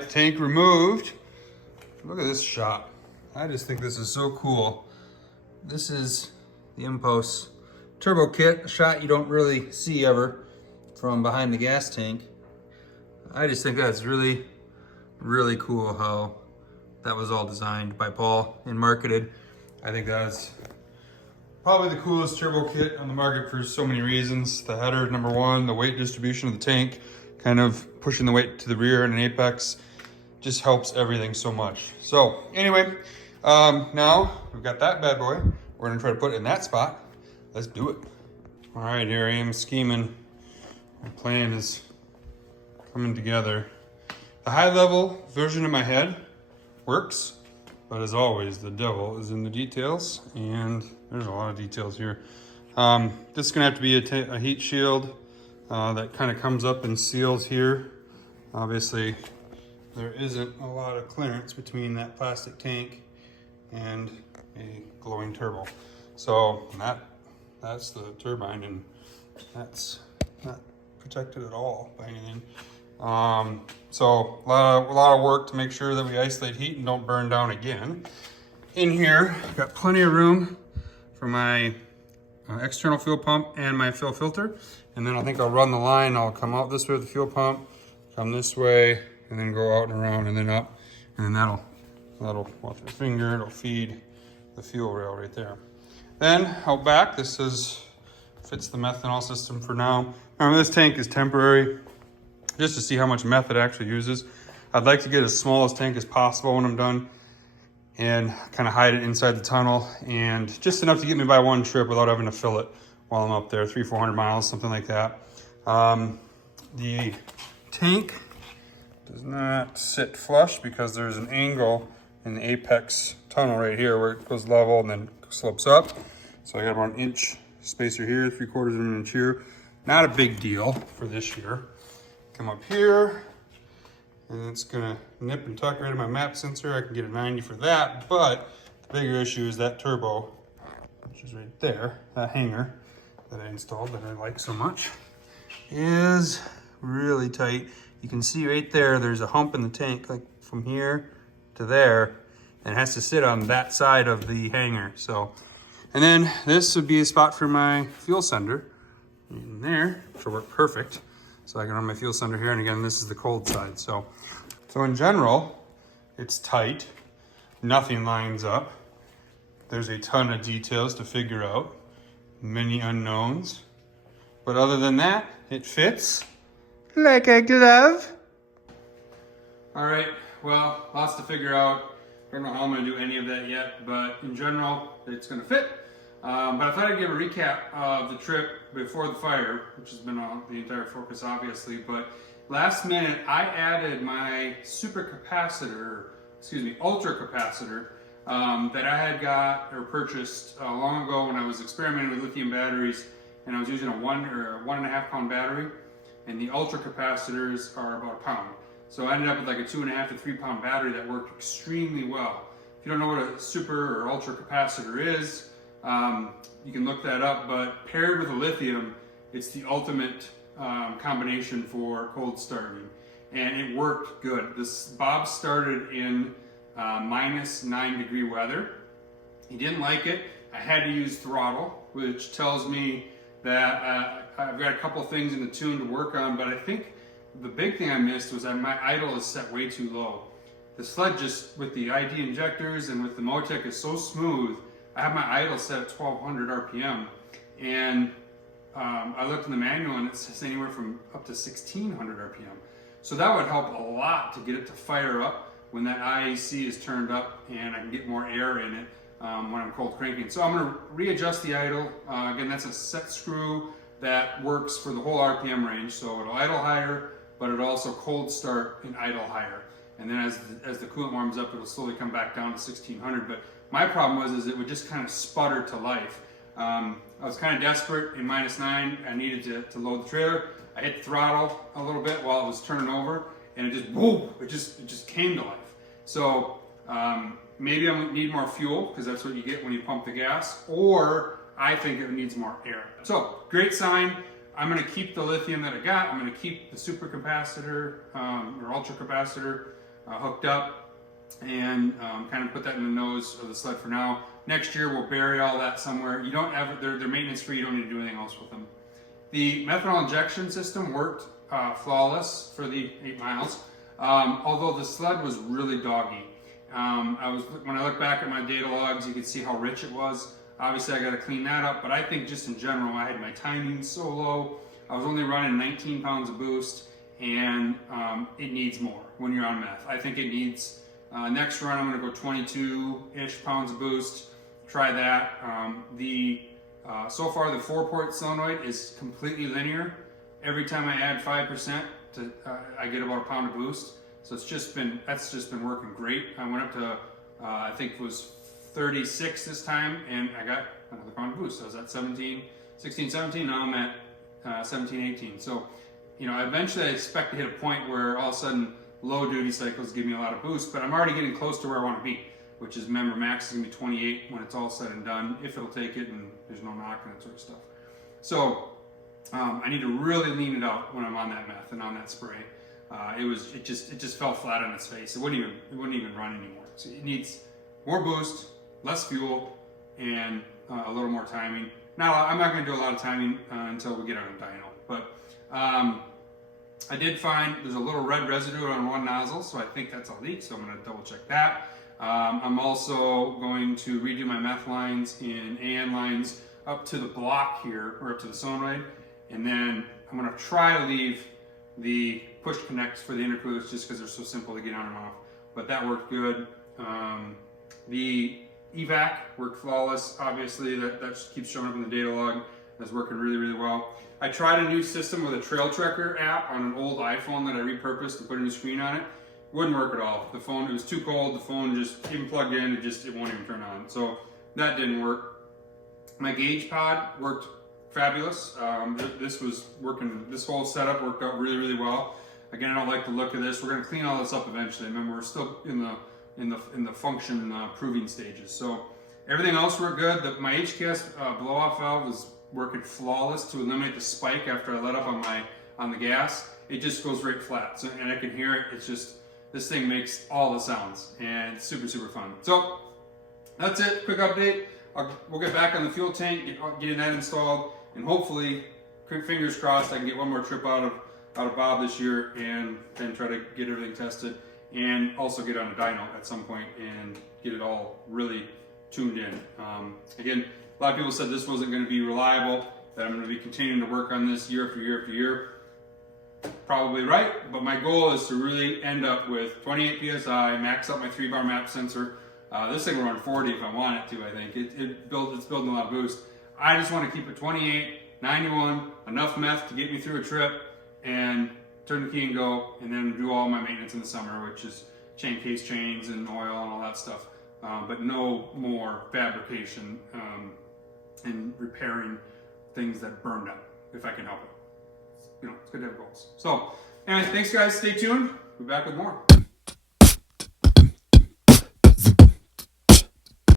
right, the tank removed. Look at this shot. I just think this is so cool. This is the Impulse turbo kit, a shot you don't really see ever from behind the gas tank. I just think that's really, really cool how that was all designed by Paul and marketed. I think that's probably the coolest turbo kit on the market for so many reasons. The header, number one, the weight distribution of the tank, kind of pushing the weight to the rear and an apex, just helps everything so much. So anyway, now we've got that bad boy. We're gonna try to put it in that spot. Let's do it. All right, here I am scheming. My plan is coming together. The high level version of my head works, but as always, the devil is in the details, and there's a lot of details here. This is gonna have to be a heat shield that kind of comes up and seals here. Obviously, there isn't a lot of clearance between that plastic tank and a glowing turbo. So that's the turbine, and that's not protected at all by anything. So a lot of work to make sure that we isolate heat and don't burn down again. In here, I've got plenty of room for my external fuel pump and my fuel filter. And then I think I'll run the line. I'll come out this way with the fuel pump, come this way, and then go out and around and then up. And then that'll watch your finger, it'll feed the fuel rail right there. Then out back, fits the methanol system for now. Remember, this tank is temporary, just to see how much meth it actually uses. I'd like to get as small a tank as possible when I'm done and kind of hide it inside the tunnel, and just enough to get me by one trip without having to fill it while I'm up there, 300-400 miles, something like that. The tank does not sit flush because there's an angle in the apex tunnel right here where it goes level and then slopes up. So I got about 1 inch spacer here, 3/4 of an inch here. Not a big deal for this year. Come up here, and it's gonna nip and tuck right in my map sensor. I can get a 90 for that, but the bigger issue is that turbo, which is right there, that hanger that I installed that I like so much, is really tight. You can see right there, there's a hump in the tank, like from here to there, and it has to sit on that side of the hanger. So, and then this would be a spot for my fuel sender in there, which will work perfect. So I can run my fuel sender here, and again, this is the cold side. So in general, it's tight. Nothing lines up. There's a ton of details to figure out, many unknowns. But other than that, it fits like a glove. All right, well, lots to figure out. Don't know how I'm gonna do any of that yet, but in general, it's gonna fit. But I thought I'd give a recap of the trip before the fire, which has been the entire focus, obviously. But last minute, I added my ultra capacitor that I had got or purchased long ago when I was experimenting with lithium batteries, and I was using a 1.5 pound battery, and the ultra capacitors are about a pound. So I ended up with like a 2.5 to 3 pound battery that worked extremely well. If you don't know what a super or ultra capacitor is, you can look that up, but paired with a lithium, it's the ultimate combination for cold starting, and it worked good. Bob started in -9-degree weather. He didn't like it. I had to use throttle, which tells me that I've got a couple things in the tune to work on, but I think the big thing I missed was that my idle is set way too low. The sled, just with the ID injectors and with the Motec, is so smooth. I have my idle set at 1200 RPM, and I looked in the manual and it says anywhere from up to 1600 RPM. So that would help a lot to get it to fire up when that IAC is turned up, and I can get more air in it when I'm cold cranking. So I'm gonna readjust the idle. Again, that's a set screw that works for the whole RPM range. So it'll idle higher, but it'll also cold start and idle higher. And then as the coolant warms up, it'll slowly come back down to 1600. But my problem was it would just kind of sputter to life. I was kind of desperate in -9. I needed to load the trailer. I hit the throttle a little bit while it was turning over, and it just boom! It just came to life. So maybe I need more fuel, because that's what you get when you pump the gas, or I think it needs more air. So great sign. I'm going to keep the lithium that I got. I'm going to keep the super capacitor or ultra capacitor. hooked up, and kind of put that in the nose of the sled for now. Next year we'll bury all that somewhere. You don't ever, they're maintenance free, you don't need to do anything else with them. The methanol injection system worked flawless for the 8 miles, although the sled was really doggy. When I look back at my data logs, you can see how rich it was. Obviously I got to clean that up, but I think just in general, I had my timing so low. I was only running 19 pounds of boost, and it needs more when you're on meth. I think it needs, next run I'm going to go 22-ish pounds of boost. Try that. So far the 4-port solenoid is completely linear. Every time I add 5%, I get about a pound of boost. So that's just been working great. I went up to, I think it was 36 this time, and I got another pound of boost. I was at 16, 17, now I'm at 17, 18. So, you know, eventually I expect to hit a point where all of a sudden low duty cycles give me a lot of boost, but I'm already getting close to where I want to be, which is, remember, max is gonna be 28 when it's all said and done, if it'll take it and there's no knock and that sort of stuff. So I need to really lean it out when I'm on that meth and on that spray. It just fell flat on its face. It wouldn't even run anymore. So it needs more boost, less fuel, and a little more timing. Now I'm not going to do a lot of timing until we get on a dyno, but I did find there's a little red residue on one nozzle, so I think that's a leak. So I'm going to double check that. I'm also going to redo my meth lines in AN lines up to the block here, or up to the solenoid, and then I'm going to try to leave the push connects for the intercoolers just because they're so simple to get on and off. But that worked good. The evac worked flawless. Obviously, that just keeps showing up in the data log. That's working really, really well. I tried a new system with a Trail Tracker app on an old iPhone that I repurposed to put a new screen on it. Wouldn't work at all. The phone, it was too cold. The phone just, even plugged in, it won't even turn on. So that didn't work. My gauge pod worked fabulous. This was working, this whole setup worked out really, really well. Again, I don't like the look of this. We're going to clean all this up eventually. Remember, we're still in the function proving stages. So everything else worked good. My HKS blow-off valve was working flawless to eliminate the spike after I let up on the gas. It just goes right flat. So, and I can hear it. It's just, this thing makes all the sounds, and it's super, super fun. So that's it. Quick update. We'll get back on the fuel tank, getting that installed, and hopefully, fingers crossed, I can get one more trip out of Bob this year, and then try to get everything tested, and also get on a dyno at some point and get it all really tuned in. Again, a lot of people said this wasn't going to be reliable, that I'm going to be continuing to work on this year after year after year. Probably right, but my goal is to really end up with 28 PSI, max out my 3-bar map sensor. This thing will run 40 if I want it to, I think. It's building a lot of boost. I just want to keep it 28, 91, enough meth to get me through a trip, and turn the key and go, and then do all my maintenance in the summer, which is chain case chains and oil and all that stuff. But no more fabrication and repairing things that burned out, if I can help it. You know, it's good to have goals. So, anyway, thanks guys. Stay tuned. We'll be back with more.